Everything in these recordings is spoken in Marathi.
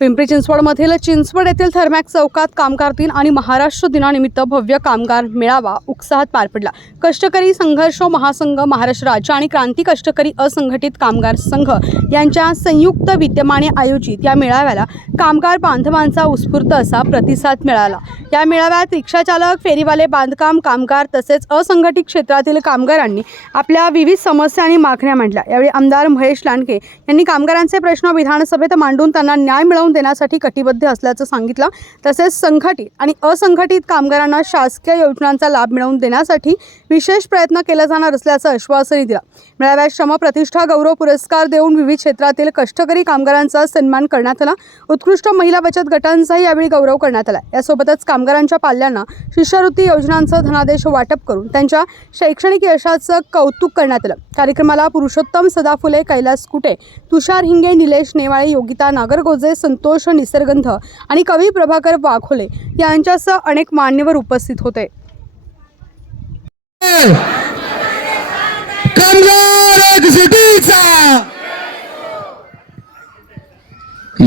पिंपरी चिंचवडमधील चिंचवड येथील थर्मॅक्स चौकात कामगार दिन आणि महाराष्ट्र दिनानिमित्त भव्य कामगार मेळावा उत्साहात पार पडला। कष्टकरी संघर्ष महासंघ, महाराष्ट्र राज्य आणि क्रांती कष्टकरी असंघटित कामगार संघ यांच्या संयुक्त विद्यमाने आयोजित या मेळाव्याला कामगार बांधवांचा उत्स्फूर्त असा प्रतिसाद मिळाला। या मेळाव्यात रिक्षा चालक, फेरीवाले, बांधकाम कामगार तसेच असंघटित क्षेत्रातील कामगारांनी आपल्या विविध समस्या आणि मागण्या मांडल्या। यावेळी आमदार महेश लांडगे यांनी कामगारांचे प्रश्न विधानसभेत मांडून त्यांना न्याय मिळवून देण्यासाठी कटिबद्ध असल्याचं सांगितलं। तसेच संघटित आणि असंघटित कामगारांना शासकीय योजनांचा लाभ मिळवून देण्यासाठी विशेष प्रयत्न केले जाणार असल्याचं आश्वासन दिलं। मेळाव्यात श्रम प्रतिष्ठा गौरव पुरस्कार देऊन विविध क्षेत्रातील कष्टकरी कामगारांचा सन्मान करण्यात आला। उत्कृष्ट महिला बचत गटांचाही यावेळी गौरव करण्यात आला। यासोबतच कामगारांच्या पाल्यांना शिष्यवृत्ती योजनांचं धनादेश वाटप करून त्यांच्या शैक्षणिक यशाचं कौतुक करण्यात आलं। कार्यक्रमाला पुरुषोत्तम सदाफुले, कैलास कुटे, तुषार हिंगे, निलेश नेवाळे, योगिता नागरगोजे, संतोष निसर्गंध आणि कवी प्रभाकर वाघोले यांच्यासह अनेक मान्यवर उपस्थित होते।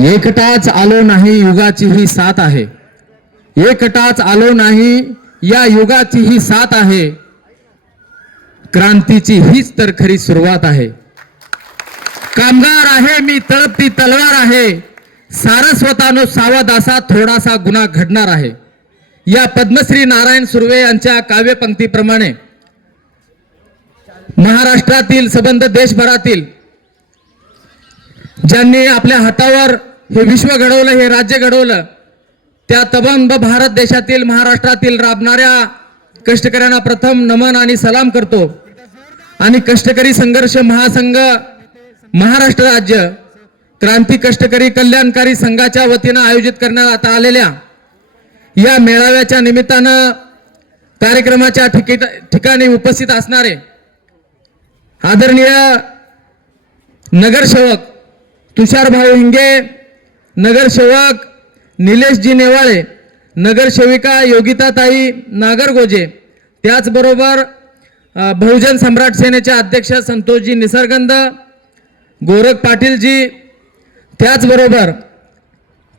एकटाच आलो नाही, युगाची ही साथ आहे। एकटाच आलो नाही, या युगाची ही साथ आहे। क्रांतीची हीच तर खरी सुरुवात आहे। कामगार आहे मी, तळपती तलवार आहे। सारस्वतानो सावध असा थोडासा गुन्हा घडणार आहे। या पद्मश्री नारायण सुर्वे यांच्या काव्यपंक्तीप्रमाणे महाराष्ट्रातील संबंध देशभरातील ज्यांनी आपल्या हातावर हे विश्व घडवलं, हे राज्य घडवलं, त्या तबंब भारत देशातील महाराष्ट्रातील राबणाऱ्या कष्टकऱ्यांना प्रथम नमन आणि सलाम करतो। आणि कष्टकरी संघर्ष महासंघ, महाराष्ट्र राज्य क्रांती कष्टकरी कल्याणकारी संघाच्या वतीनं आयोजित करण्यात आलेल्या या मेळाव्याच्या निमित्तानं कार्यक्रमाच्या ठिकाणी उपस्थित असणारे आदरणीय नगरसेवक तुषारभाऊ हिंगे, नगरसेवक निलेशजी नेवाळे, नगरसेविका योगिताताई नागरगोजे, त्याचबरोबर बहुजन सम्राट सेनेचे अध्यक्ष संतोषजी निसर्गंध, गोरख पाटीलजी, त्याचबरोबर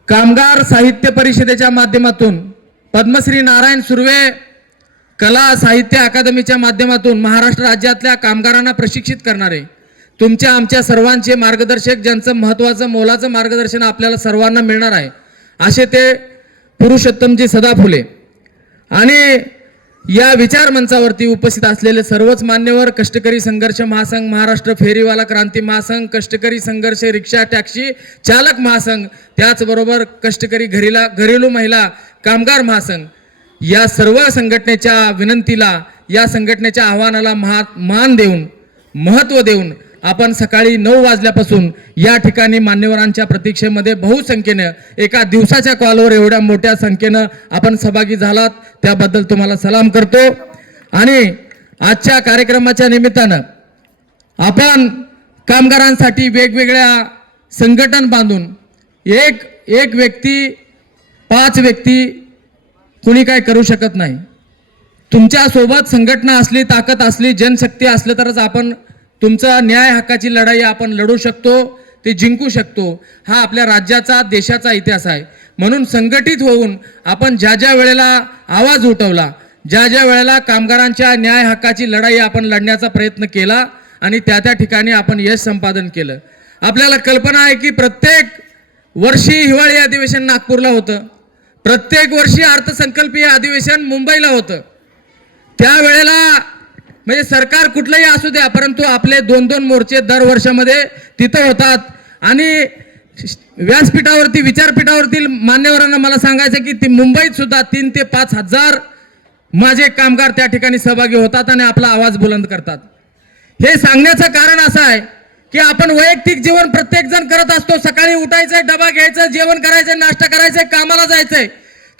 कामगार साहित्य परिषदेच्या माध्यमातून पद्मश्री नारायण सुर्वे कला साहित्य अकादमीच्या माध्यमातून महाराष्ट्र राज्यातल्या कामगारांना प्रशिक्षित करणारे तुमच्या आमच्या सर्वांचे मार्गदर्शक, ज्यांचं महत्त्वाचं मोलाचं मार्गदर्शन आपल्याला सर्वांना मिळणार आहे, असे ते पुरुषोत्तमजी सदाफुले। आणि या विचार मंचावरती उपस्थित असलेले सर्वच मान्यवर, कष्टकरी संघर्ष महासंघ, महाराष्ट्र फेरीवाला क्रांती महासंघ, कष्टकरी संघर्ष रिक्षा टॅक्सी चालक महासंघ, त्याचबरोबर कष्टकरी घरेलू महिला कामगार महासंघ, या सर्व संघटनेच्या विनंतीला, या संघटनेच्या आव्हानाला मान देऊन, महत्त्व देऊन आपण सकाळी 9 वाजल्यापासून या ठिकाणी मान्यवरांच्या प्रतीक्षेमध्ये बहुसंख्येनं एका दिवसाच्या कॉलवर एवढ्या मोठ्या संख्येनं आपण सहभागी झालात, त्याबद्दल तुम्हाला सलाम करतो। आणि आजच्या कार्यक्रमाच्या निमित्तानं आपण कामगारांसाठी वेगवेगळ्या संघटन बांधून एक व्यक्ती 5 व्यक्ती कुणी काय करू शकत नाही। तुमच्या सोबत संघटना असली, ताकद असली, जनशक्ती असली तरच आपण तुमचा न्याय हक्काची लढाई आपण लढू शकतो, ते जिंकू शकतो। हा आपल्या राज्याचा, देशाचा इतिहास आहे। म्हणून संघटित होऊन आपण ज्या ज्या वेळेला आवाज उठवला, ज्या ज्या वेळेला कामगारांच्या न्याय हक्काची लढाई आपण लढण्याचा प्रयत्न केला आणि त्या ठिकाणी आपण यश संपादन केलं। आपल्याला कल्पना आहे की प्रत्येक वर्षी हिवाळी अधिवेशन नागपूरला होतं, प्रत्येक वर्षी अर्थसंकल्पीय अधिवेशन मुंबईला होतं। त्यावेळेला म्हणजे सरकार कुठलंही असू द्या, परंतु आपले 2-2 मोर्चे दर वर्षामध्ये तिथं होतात। आणि व्यासपीठावरती, विचारपीठावरती मान्यवरांना मला सांगायचं की मुंबईत सुद्धा 3 ते 5 हजार माझे कामगार त्या ठिकाणी सहभागी होतात आणि आपला आवाज बुलंद करतात। हे सांगण्याचं कारण असं आहे की आपण वैयक्तिक जीवन प्रत्येक जण करत असतो। सकाळी उठायचंय, डबा घ्यायचा, जेवण करायचंय, नाश्ता करायचंय, कामाला जायचंय,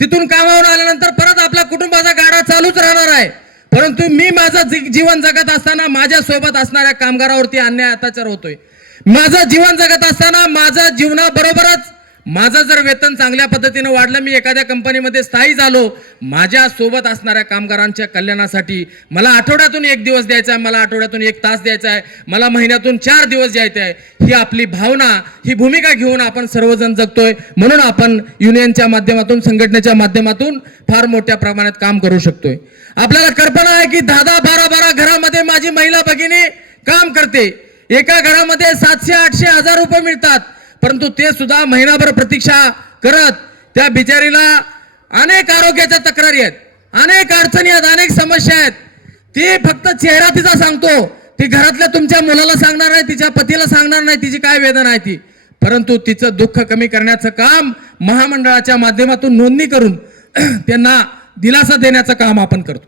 तिथून कामावर आल्यानंतर परत आपला कुटुंबाचा गाडा चालूच राहणार आहे। परंतु मी माझं जीवन जगत असताना माझ्या सोबत असणाऱ्या कामगारावरती अन्याय अत्याचार होतोय। माझं जीवन जगत असताना माझ्या जीवनाबरोबरच माझं जर वेतन चांगल्या पद्धतीने वाढलं, मी एखाद्या कंपनीमध्ये स्थायी झालो, माझ्या सोबत असणाऱ्या कामगारांच्या कल्याणासाठी मला आठवड्यातून 1 दिवस द्यायचा आहे, मला आठवड्यातून 1 तास द्यायचा आहे, मला महिन्यातून 4 दिवस द्यायचे आहे, ही आपली भावना, ही भूमिका घेऊन आपण सर्वजण जगतोय. म्हणून आपण युनियनच्या माध्यमातून, संघटनेच्या माध्यमातून फार मोठ्या प्रमाणात काम करू शकतोय. आपल्याला कल्पना आहे की 10-10, 12-12 घरामध्ये माझी महिला भगिनी काम करते. एका घरामध्ये 700-800 हजार रुपये मिळतात, परंतु ते सुद्धा महिनाभर प्रतीक्षा करत त्या बिचारीला अनेक आरोग्याच्या तक्रारी आहेत, अनेक अडचणी आहेत, अनेक समस्या आहेत. ती फक्त चेहरा तिचा सांगतो, ती घरातल्या तुमच्या मुलाला सांगणार नाही, तिच्या पतीला सांगणार नाही तिची काय वेदना आहे ती, परंतु तिचं दुःख कमी करण्याचं काम महामंडळाच्या माध्यमातून नोंदणी करून त्यांना दिलासा देण्याचं काम आपण करतो.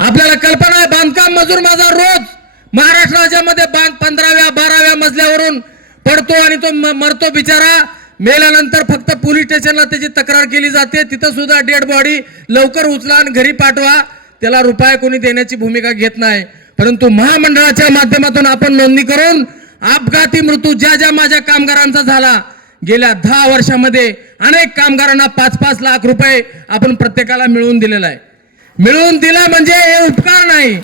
आपल्याला कल्पना आहे, बांधकाम मजूर माझा रोज महाराष्ट्र राज्यामध्ये 15व्या 12व्या मजल्यावरून पडतो आणि तो मरतो बिचारा. मेल्यानंतर फक्त पोलीस स्टेशनला त्याची तक्रार केली जाते, तिथं सुद्धा डेड बॉडी लवकर उचला आणि घरी पाठवा, त्याला रुपये कोणी देण्याची भूमिका घेत नाही. परंतु महामंडळाच्या माध्यमातून आपण नोंदणी करून अपघाती मृत्यू ज्या माझ्या कामगारांचा झाला, गेल्या 10 वर्षामध्ये अनेक कामगारांना 5-5 लाख रुपये आपण प्रत्येकाला मिळवून दिलेला आहे. मिळवून दिला म्हणजे हे उपकार नाही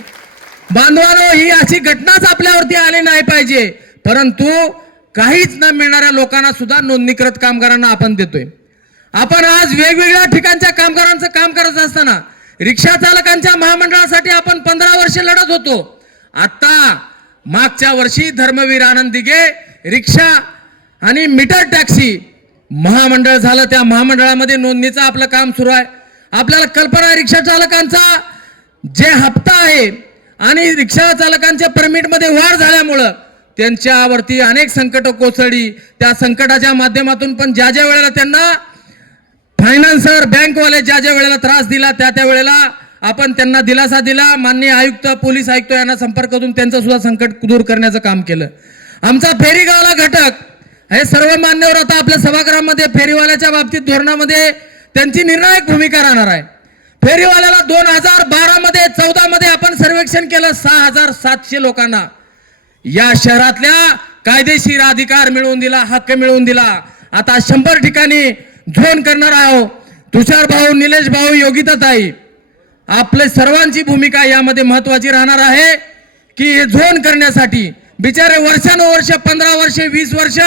बांधवानो, ही अशी घटनाच आपल्यावरती आली नाही पाहिजे. परंतु काहीच न मिळणाऱ्या लोकांना सुद्धा नोंदणीकृत कामगारांना आपण देतोय. आपण आज वेगवेगळ्या ठिकाणच्या कामगारांचं काम करत असताना रिक्षा चालकांच्या महामंडळासाठी आपण 15 वर्ष लढत होतो. आता मागच्या वर्षी धर्मवीर आनंद दिघे रिक्षा आणि मीटर टॅक्सी महामंडळ झालं, त्या महामंडळामध्ये नोंदणीचं आपलं काम सुरू आहे. आपल्याला कल्पना आहे, रिक्षा चालकांचा जे हप्ता आहे आणि रिक्षा चालकांच्या परमिटमध्ये वाढ झाल्यामुळं त्यांच्यावरती अनेक संकट कोसळली. त्या संकटाच्या माध्यमातून पण ज्या वेळेला त्यांना फायनान्सर बँकवाले ज्या वेळेला त्रास दिला, त्या वेळेला आपण त्यांना दिलासा दिला. माननीय आयुक्त, पोलीस आयुक्त यांना संपर्क करून त्यांचं सुद्धा संकट दूर करण्याचं काम केलं. आमचा फेरीगावला घटक हे सर्व मान्यवर आता आपल्या सभागृहामध्ये फेरीवाल्याच्या बाबतीत धोरणामध्ये त्यांची निर्णायक भूमिका राहणार आहे. फेरीवाल्याला 2012 मध्ये 14 मध्ये आपण सर्वेक्षण केलं, 6700 लोकांना या शहरातल्या कायदेशीर अधिकार मिळवून दिला, हक्क मिळवून दिला. आता 100 ठिकाणी झोन करणार आहोत. तुषार भाऊ, निलेश भाऊ, योगिताताई, आपले सर्वांची भूमिका यामध्ये महत्वाची राहणार आहे की हे झोन करण्यासाठी बिचारे वर्षानुवर्ष 15 वर्ष 20 वर्ष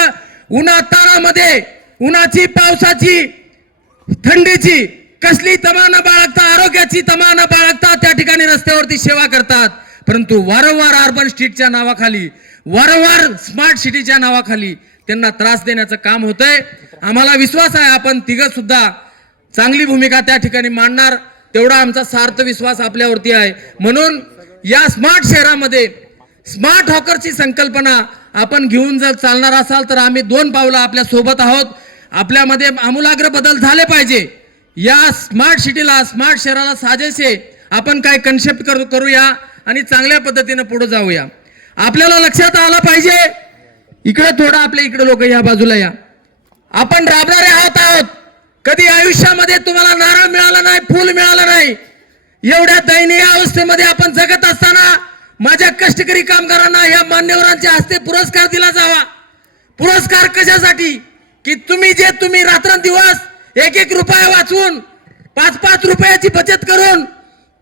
उन्हा तानामध्ये, उन्हाची, पावसाची, थंडीची कसली तमा न बाळगता, आरोग्याची तमा न बाळगता त्या ठिकाणी रस्त्यावरती सेवा करतात. परंतु वारंवार अर्बन स्ट्रीटच्या नावाखाली, वारंवार स्मार्ट सिटीच्या नावाखाली त्यांना त्रास देण्याचं काम होतंय. आम्हाला विश्वास आहे आपण तिघं सुद्धा चांगली भूमिका त्या ठिकाणी मांडणार, तेवढा आमचा सार्थ विश्वास आपल्यावरती आहे. म्हणून या स्मार्ट शहरामध्ये स्मार्ट हॉकरची संकल्पना आपण घेऊन जर चालणार असाल तर आम्ही 2 पावलं आपल्या सोबत आहोत. आपल्यामध्ये आमूलाग्र बदल झाले पाहिजे. या स्मार्ट सिटीला, स्मार्ट शहराला साजेसे आपण काय कन्सेप्ट करूया आणि चांगल्या पद्धतीने पुढे जाऊया. आपल्याला लक्षात आलं पाहिजे, इकडे थोडं आपल्या इकडे लोक या बाजूला या, आपण राबणारे आहोत. कधी आयुष्यामध्ये तुम्हाला नारळ मिळाला नाही, फूल मिळालं नाही, एवढ्या दयनीय अवस्थेमध्ये आपण जगत असताना माझ्या कष्टकरी कामगारांना या मान्यवरांच्या हस्ते पुरस्कार दिला जावा. पुरस्कार कशासाठी की तुम्ही रात्रंदिवस 1-1 रुपया वाचून 5-5 रुपयाची बचत करून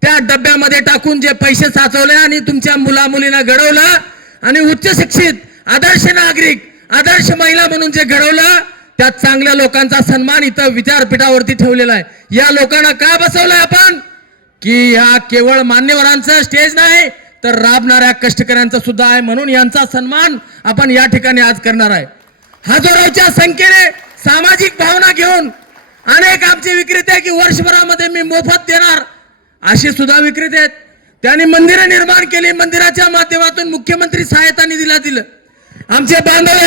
त्या डब्यामध्ये टाकून जे पैसे साचवले आणि तुमच्या मुला मुलींना घडवलं आणि उच्च शिक्षित, आदर्श नागरिक, आदर्श महिला म्हणून जे घडवलं, त्या चांगल्या लोकांचा सन्मान इथं विचारपीठावरती ठेवलेला आहे. या लोकांना का बसवलंय आपण की हा केवळ मान्यवरांचा स्टेज नाही तर राबणाऱ्या कष्टकऱ्यांचा सुद्धा आहे. म्हणून यांचा सन्मान आपण या ठिकाणी आज करणार आहे. हजारोच्या संख्येने सामाजिक भावना घेऊन अनेक आमचे विक्रेते आहे की वर्षभरामध्ये मी मोफत देणार असे सुद्धा विक्रेते आहेत. त्यांनी मंदिरं निर्माण केली, मंदिराच्या माध्यमातून मुख्यमंत्री सहायता निधीला दिलं. आमचे बांधव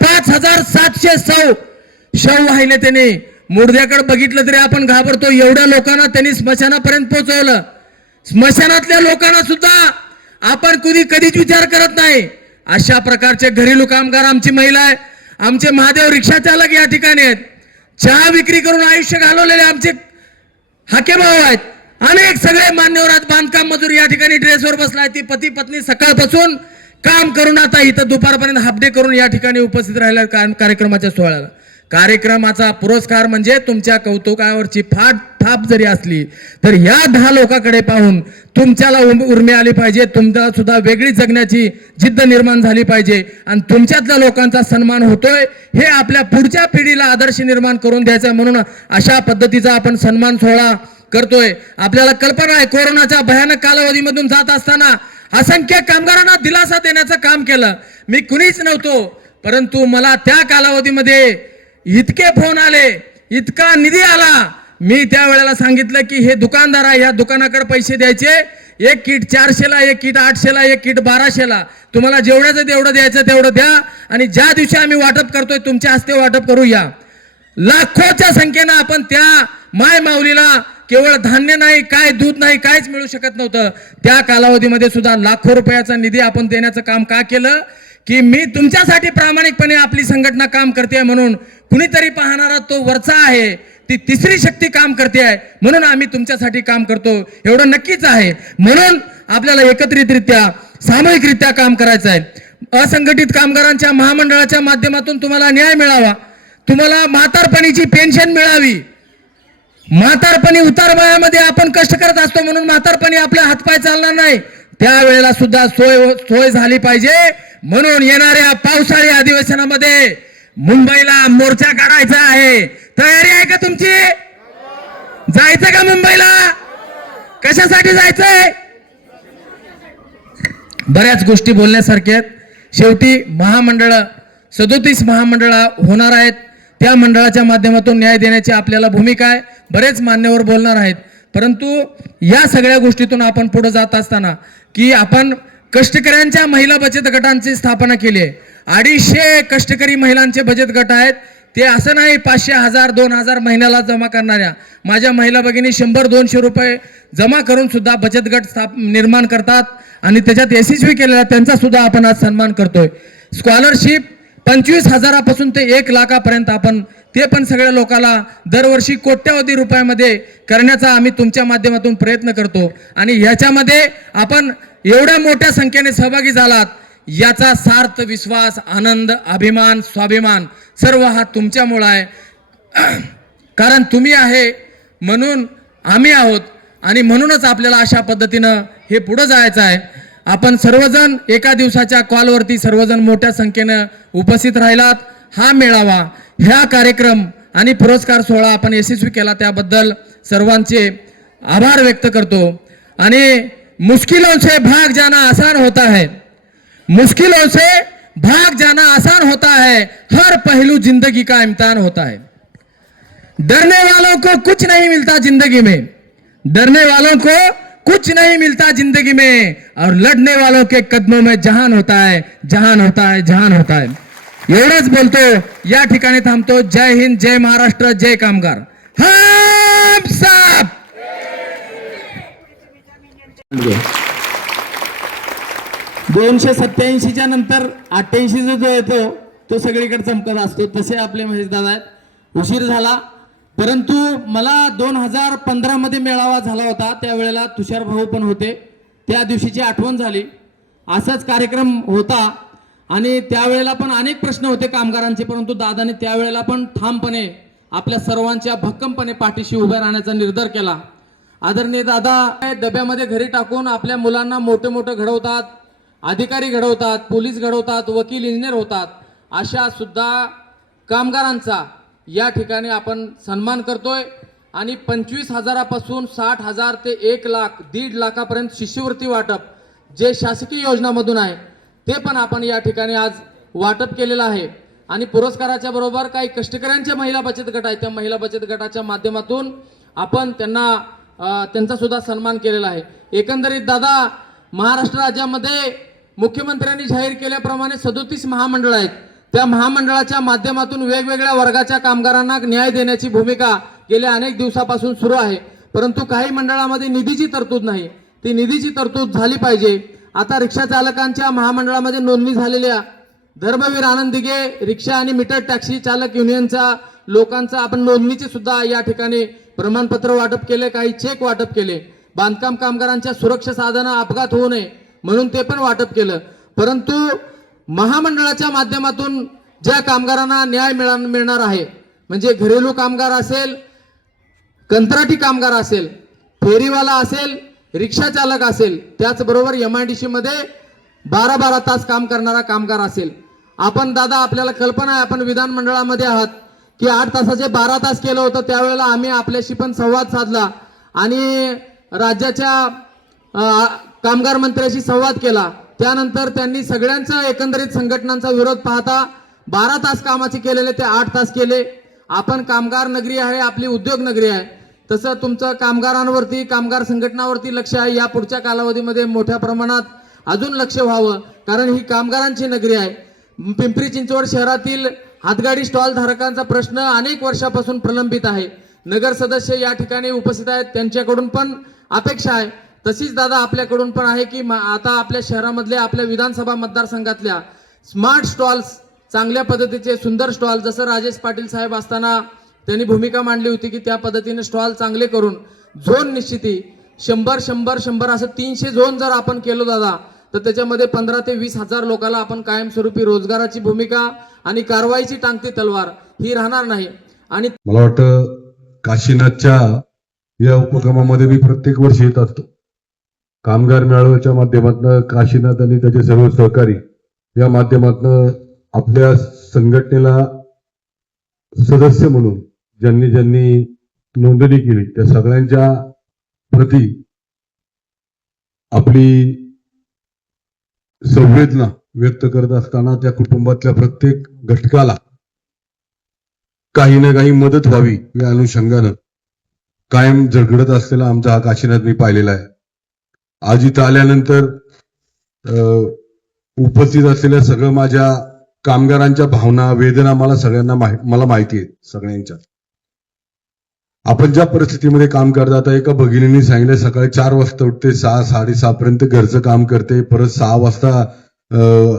5700 शव वाहिले त्यांनी. मुर्द्याकडे बघितलं तरी आपण घाबरतो, एवढ्या लोकांना त्यांनी स्मशानापर्यंत पोहोचवलं. स्मशानातल्या लोकांना सुद्धा आपण कधीच विचार करत नाही. अशा प्रकारचे घरेलू कामगार आमची महिला आहे, आमचे महादेव रिक्षा चालक या ठिकाणी आहेत, चहा विक्री करून आयुष्य घालवलेले आमचे हाकेभाऊ आहेत, अनेक सगळे मान्यवर आहेत. बांधकाम मजूर या ठिकाणी ड्रेसवर बसलाय, ती पती पत्नी सकाळपासून काम करून आता इथं दुपारपर्यंत हाफ डे करून या ठिकाणी उपस्थित राहिल्या कार्यक्रमाच्या सोहळ्याला. कार्यक्रमाचा पुरस्कार म्हणजे तुमच्या कौतुकावरची थाप जरी असली तर ह्या 10 लोकांकडे पाहून तुमच्याला उर्मी आली पाहिजे, तुमच्याला सुद्धा वेगळी जगण्याची जिद्द निर्माण झाली पाहिजे आणि तुमच्यातल्या लोकांचा सन्मान होतोय हे आपल्या पुढच्या पिढीला आदर्श निर्माण करून द्यायचा, म्हणून अशा पद्धतीचा आपण सन्मान सोहळा करतोय. आपल्याला कल्पना आहे कोरोनाच्या भयानक कालावधीमधून जात असताना असंख्य कामगारांना दिलासा देण्याचं काम केलं. मी कुणीच नव्हतो, परंतु मला त्या कालावधीमध्ये इतके फोन आले, इतका निधी आला. मी त्यावेळेला सांगितलं की हे दुकानदार आहे, या दुकानाकडे पैसे द्यायचे, एक किट 400ला, एक किट 800ला, एक किट 1200ला, तुम्हाला जेवढ्याचं तेवढं द्यायचं तेवढं द्या आणि ज्या दिवशी आम्ही वाटप करतोय तुमच्या हस्ते वाटप करूया. लाखोच्या संख्येनं आपण त्या माय माऊलीला केवळ धान्य नाही, काय दूध नाही, काहीच मिळू शकत नव्हतं. त्या कालावधीमध्ये सुद्धा लाखो रुपयाचा निधी आपण देण्याचं काम का केलं की मी तुमच्यासाठी प्रामाणिकपणे आपली संघटना काम करते, म्हणून कुणीतरी पाहणारा तो वरचा आहे, ती तिसरी शक्ती काम करते आहे, म्हणून आम्ही तुमच्यासाठी काम करतो एवढं नक्कीच आहे. म्हणून आपल्याला एकत्रितरित्या सामूहिकरित्या काम करायचं आहे. असंघटित कामगारांच्या महामंडळाच्या माध्यमातून तुम्हाला न्याय मिळावा, तुम्हाला म्हातारपणीची पेन्शन मिळावी. म्हातारपणी उतार वयामध्ये आपण कष्ट करत असतो, म्हणून म्हातारपणी आपले हातपाय चालणार नाही, त्यावेळेला सुद्धा सोय झाली पाहिजे. म्हणून येणाऱ्या पावसाळी अधिवेशनामध्ये मुंबईला मोर्चा काढायचा आहे. तयारी आहे का तुमची? जायचं का मुंबईला? कशासाठी जायचंय? बऱ्याच गोष्टी बोलण्यासारख्या आहेत. शेवटी महामंडळ 37 महामंडळ होणार आहेत, त्या मंडळाच्या माध्यमातून न्याय देण्याची आपल्याला भूमिका आहे. बरेच मान्यवर बोलणार आहेत, परंतु या सगळ्या गोष्टीतून आपण पुढे जात असताना की आपण कष्टकऱ्यांच्या महिला बचत गटांची स्थापना केली आहे. 250 कष्टकरी महिलांचे बचत गट आहेत. ते असं नाही 500, 1000, 2000 महिन्याला जमा करणाऱ्या माझ्या महिला भगिनी 100-200 रुपये जमा करून सुद्धा बचत गट निर्माण करतात आणि त्याच्यात यशस्वी केलेला त्यांचा सुद्धा आपण आज सन्मान करतोय. स्कॉलरशिप 25,000पासून ते 1 लाखापर्यंत आपण ते पण सगळ्या लोकांना दरवर्षी कोट्यावधी रुपयामध्ये करण्याचा आम्ही तुमच्या माध्यमातून प्रयत्न करतो आणि ह्याच्यामध्ये आपण एवढ्या मोठ्या संख्येने सहभागी झालात याचा सार्थ विश्वास, आनंद, अभिमान, स्वाभिमान सर्व हा तुमच्यामुळे आहे. कारण तुम्ही आहे म्हणून आम्ही आहोत आणि म्हणूनच आपल्याला अशा पद्धतीनं हे पुढे जायचं आहे. आपण सर्वजण एका दिवसाच्या कॉलवरती सर्वजण मोठ्या संख्येनं उपस्थित राहिलात. हा मेळावा, ह्या कार्यक्रम आणि पुरस्कार सोहळा आपण यशस्वी केला त्याबद्दल सर्वांचे आभार व्यक्त करतो. आणि मुश्किलों से भाग जाना आसान होता है, मुश्किलों से भाग जाना आसान होता है, हर पहलू जिंदगी का इम्तिहान होता है. डरने वालों को कुछ नहीं मिलता जिंदगी में, डरने वालों को कुछ नहीं मिलता जिंदगी में, और लड़ने वालों के कदमों में जहान होता है, जहान होता है, जहान होता है. एवढंच बोलतो, या ठिकाणी थांबतो. जय हिंद, जय महाराष्ट्र, जय कामगार. हम सब 287च्या नंतर 88 जो येतो तो सगळीकडे चमकत असतो. तसे आपले महेश दादा आहेत. उशीर झाला, परंतु मला 2015 मध्ये मेळावा झाला होता, त्यावेळेला तुषार भाऊ पण होते. त्या दिवशीची आठवण झाली. असाच कार्यक्रम होता आणि त्यावेळेला पण अनेक प्रश्न होते कामगारांचे, परंतु दादाने त्यावेळेला पण ठामपणे आपल्या सर्वांच्या भक्कमपणे पाठीशी उभे राहण्याचा निर्धार केला. आदरणीय दादा डब्यामध्ये घरी टाकून आपल्या मुलांना मोठे मोठे घडवतात, अधिकारी घडवतात, पोलीस घडवतात, वकील, इंजिनियर होतात. अशा सुद्धा कामगारांचा या ठिकाणी आपण सन्मान करतोय आणि 25,000पासून 60,000 ते 1 लाख, 1.5 लाखापर्यंत शिष्यवृत्ती वाटप जे शासकीय योजनामधून आहे ते पण आपण या ठिकाणी आज वाटप केलेलं आहे. आणि पुरस्काराच्या बरोबर काही कष्टकऱ्यांच्या महिला बचत गट आहेत, त्या महिला बचत गटाच्या माध्यमातून आपण त्यांचा सुद्धा सन्मान केलेला आहे. एकंदरीत दादा, महाराष्ट्र राज्यामध्ये मुख्यमंत्र्यांनी जाहीर केल्याप्रमाणे 37 महामंडळ आहेत. त्या महामंडळाच्या माध्यमातून वेगवेगळ्या वर्गाच्या कामगारांना न्याय देण्याची भूमिका गेल्या अनेक दिवसापासून सुरू आहे. परंतु काही मंडळामध्ये निधीची तरतूद नाही, ती निधीची तरतूद झाली पाहिजे. आता रिक्षा चालकांच्या महामंडळामध्ये नोंदणी झालेल्या धर्मवीर आनंद दिघे रिक्षा आणि मीटर टॅक्सी चालक युनियनच्या लोकांचा आपण नोंदणीचे सुद्धा या ठिकाणी प्रमाणपत्र वाटप केले, काही चेक वाटप केले. बांधकाम कामगारांच्या सुरक्षा साधनं अपघात होऊ नये म्हणून ते पण वाटप केलं. परंतु महामंडळाच्या माध्यमातून ज्या कामगारांना न्याय मिळणार आहे म्हणजे घरेलू कामगार असेल, कंत्राटी कामगार असेल, फेरीवाला असेल, रिक्षा चालक असेल, त्याचबरोबर MIDC मध्ये 12-12 तास काम करणारा कामगार असेल. आपण दादा आपल्याला कल्पना आहे, आपण विधानमंडळामध्ये आहात की 8 तासाचे 12 तास केलं होतं. त्यावेळेला आम्ही आपल्याशी पण संवाद साधला आणि राज्याच्या कामगार मंत्र्याशी संवाद केला. त्यानंतर त्यांनी सगळ्यांचा एकंदरीत संघटनांचा विरोध पाहता 12 तास कामाचे केलेले ते 8 तास केले. आपण कामगार नगरी आहे, आपली उद्योग नगरी आहे, तसं तुमचं कामगारांवरती, कामगार संघटनावरती लक्ष आहे. या पुढच्या कालावधीमध्ये मोठ्या प्रमाणात अजून लक्ष व्हावं, कारण ही कामगारांची नगरी आहे. पिंपरी चिंचवड शहरातील हातगाडी स्टॉल धारकांचा प्रश्न अनेक वर्षापासून प्रलंबित आहे. नगर सदस्य या ठिकाणी उपस्थित आहेत, त्यांच्याकडून पण अपेक्षा आहे. तशीच दादा आपल्याकडून पण आहे की आता आपल्या शहरामधल्या, आपल्या विधानसभा मतदारसंघातल्या स्मार्ट स्टॉल्स, चांगल्या पद्धतीचे सुंदर स्टॉल, जसं राजेश पाटील साहेब असताना त्यांनी भूमिका मांडली होती की त्या पद्धतीने स्टॉल चांगले करून झोन निश्चिती 100 असं 300 झोन जर आपण केलो दादा, तर त्याच्यामध्ये 15 ते 20 हजार लोकांना आपण कायमस्वरूपी रोजगाराची भूमिका आणि कारवाईची टांगती तलवार ही राहणार नाही. आणि मला वाटतं काशीनाथच्या या उपक्रमामध्ये मी प्रत्येक वर्षी येत असतो. कामगार मेळाव्याच्या माध्यमातून काशीनाथ आणि त्याचे सर्व सहकारी या माध्यमातून आपल्या संघटनेला सदस्य म्हणून ज्यांनी ज्यांनी नोंदणी केली त्या सगळ्यांच्या प्रती आपली संवेदना व्यक्त करत असताना त्या कुटुंबातल्या प्रत्येक घटकाला काही ना काही मदत व्हावी या अनुषंगानं कायम झगडत असलेला आमचा हा काशीनाथ मी पाहिलेला आहे. आज इथं आल्यानंतर उपस्थित असलेल्या सगळं माझ्या कामगारांच्या भावना, वेदना मला सगळ्यांना मला माहिती आहेत सगळ्यांच्या. आपण ज्या परिस्थितीमध्ये काम करतात, एका भगिनीने सांगितलं सकाळी 4 वाजता उठते, 6-6:30 पर्यंत घरचं काम करते, परत 6 वाजता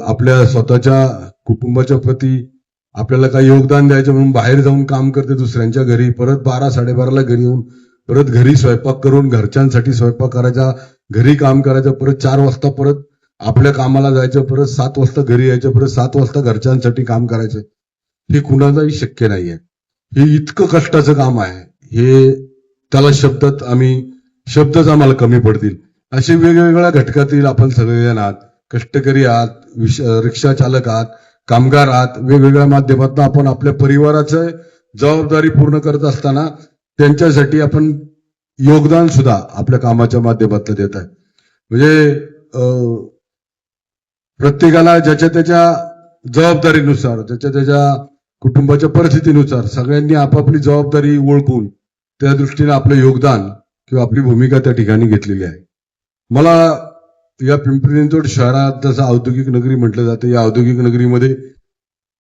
आपल्या स्वतःच्या कुटुंबाच्या प्रती आपल्याला काही योगदान द्यायचं म्हणून बाहेर जाऊन काम करते दुसऱ्यांच्या घरी, परत 12-12:30 घरी येऊन परत घरी स्वयंपाक करून घरच्यांसाठी स्वयंपाक करायचा, घरी काम करायचं, परत 4 वाजता परत आपल्या कामाला जायचं, परत 7 वाजता घरी यायचं, परत 7 वाजता घरच्यांसाठी काम करायचं. हे कुणालाही शक्य नाहीये. हे इतकं कष्टाचं काम आहे, हे त्याला शब्दच आम्हाला कमी पडतील. असे वेगवेगळ्या घटकातील आपण सगळेजण आहात, कष्टकरी आहात, रिक्षा चालक आहात, कामगार आहात. वेगवेगळ्या माध्यमातून आपण आपल्या परिवाराचं जबाबदारी पूर्ण करत असताना त्यांच्यासाठी आपण योगदान सुद्धा आपल्या कामाच्या माध्यमातून देत आहे. म्हणजे प्रत्येकाला ज्याच्या त्याच्या जबाबदारीनुसार, ज्याच्या त्याच्या कुटुंबाच्या परिस्थितीनुसार सगळ्यांनी आपापली जबाबदारी ओळखून त्या दृष्टीने आपलं योगदान किंवा आपली भूमिका त्या ठिकाणी घेतलेली आहे. मला या पिंपरी चिंचवड शहरात जसं औद्योगिक नगरी म्हटलं जातं, या औद्योगिक नगरीमध्ये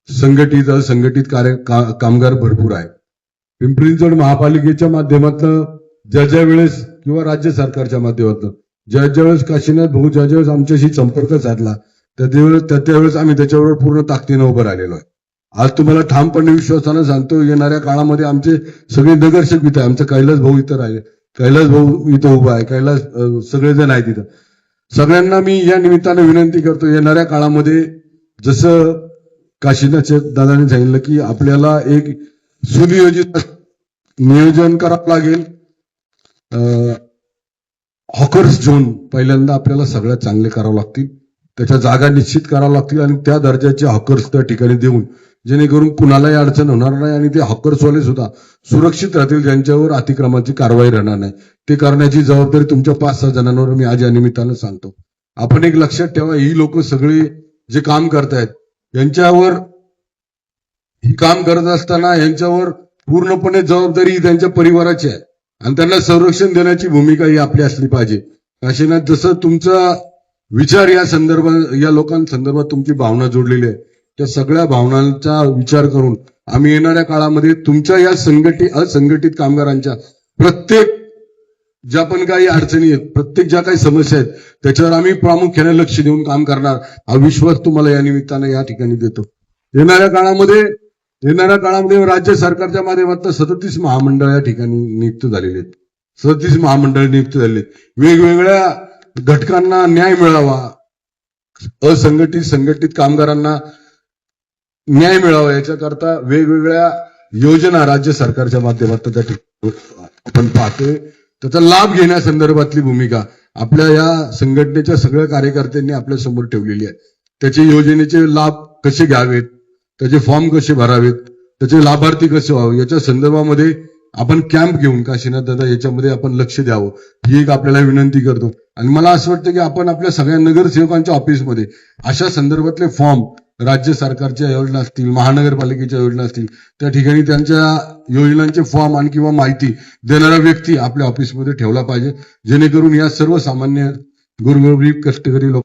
संघटित असंघटित कामगार भरपूर आहे. पिंपरी चिंचवड महापालिकेच्या माध्यमातून ज्या वेळेस किंवा राज्य सरकारच्या माध्यमातून ज्या वेळेस काशीनाथ भाऊ ज्या वेळेस आमच्याशी संपर्क साधला त्यावेळेस आम्ही त्याच्याबरोबर पूर्ण ताकदीनं उभं राहिलेलो आहे. आज तुम्हाला ठामपणे विश्वासानं सांगतो, येणाऱ्या काळामध्ये आमचे सगळे नगरसेवक इथं, आमचा कैलास भाऊ इथं राहिले, कैलास भाऊ इथं उभा आहे, कैलास सगळेजण आहेत इथं. सगळ्यांना मी या निमित्तानं विनंती करतो, येणाऱ्या काळामध्ये जसं काशीनाथ दादांनी सांगितलं की आपल्याला एक सुनियोजित नियोजन करावं लागेल. हॉकर्स झोन पहिल्यांदा आपल्याला सगळ्यात चांगले करावं लागतील, त्याच्या जागा निश्चित करावं लागतील आणि त्या दर्जाचे हॉकर्स त्या ठिकाणी देऊन जेणेकरून कुणालाही अडचण होणार नाही आणि ते हॉकर्सवाले सुद्धा सुरक्षित राहतील, ज्यांच्यावर अतिक्रमणाची कारवाई राहणार नाही. ते करण्याची जबाबदारी तुमच्या 5-6 जणांवर मी आज या निमित्तानं सांगतो. आपण एक लक्षात ठेवा, ही लोक सगळे जे काम करतायत यांच्यावर, ही काम करत असताना यांच्यावर पूर्णपणे जबाबदारी त्यांच्या परिवाराची आहे आणि त्यांना संरक्षण देण्याची भूमिका ही आपली असली पाहिजे. काशीनाथ, जसं तुमचा विचार या संदर्भात, या लोकांसंदर्भात तुमची भावना जोडलेली आहे, त्या सगळ्या भावनांचा विचार करून आम्ही येणाऱ्या काळामध्ये तुमच्या या असंघटित कामगारांच्या प्रत्येक ज्या पण काही अडचणी आहेत, प्रत्येक ज्या काही समस्या आहेत त्याच्यावर आम्ही प्रामुख्याने लक्ष देऊन काम करणार, हा विश्वास तुम्हाला या निमित्तानं या ठिकाणी देतो. येणाऱ्या काळामध्ये राज्य सरकारच्या माध्यमातून 37 महामंडळ या ठिकाणी नियुक्त झालेले आहेत. 37 महामंडळ नियुक्त झालेले आहेत. वेगवेगळ्या घटकांना न्याय मिळावा, असंघटित संघटित कामगारांना न्याय मिळावा याच्याकरता वेगवेगळ्या योजना राज्य सरकारच्या माध्यमातून त्या ठिकाणी आपण पाहतोय. त्याचा लाभ घेण्यासंदर्भातली भूमिका आपल्या या संघटनेच्या सगळ्या कार्यकर्त्यांनी आपल्या समोर ठेवलेली आहे. त्याचे योजनेचे लाभ कसे घ्यावेत, त्याचे फॉर्म कसे भरावेत, त्याचे लाभार्थी कसे व्हावे, याच्या संदर्भामध्ये आपण कॅम्प घेऊन काशीनाथ दादा याच्यामध्ये आपण लक्ष द्यावं ही एक आपल्याला विनंती करतो. आणि मला असं वाटतं की आपण आपल्या सगळ्या नगरसेवकांच्या ऑफिसमध्ये अशा संदर्भातले फॉर्म राज्य सरकारच्या योजना असतील, महानगरपालिकेच्या योजना असतील, त्या ठिकाणी त्यांच्या योजनांचे फॉर्म आणि किंवा माहिती देणारा व्यक्ती आपल्या ऑफिसमध्ये ठेवला पाहिजे, जेणेकरून या सर्वसामान्य गोरगरीब कष्टकरी लोक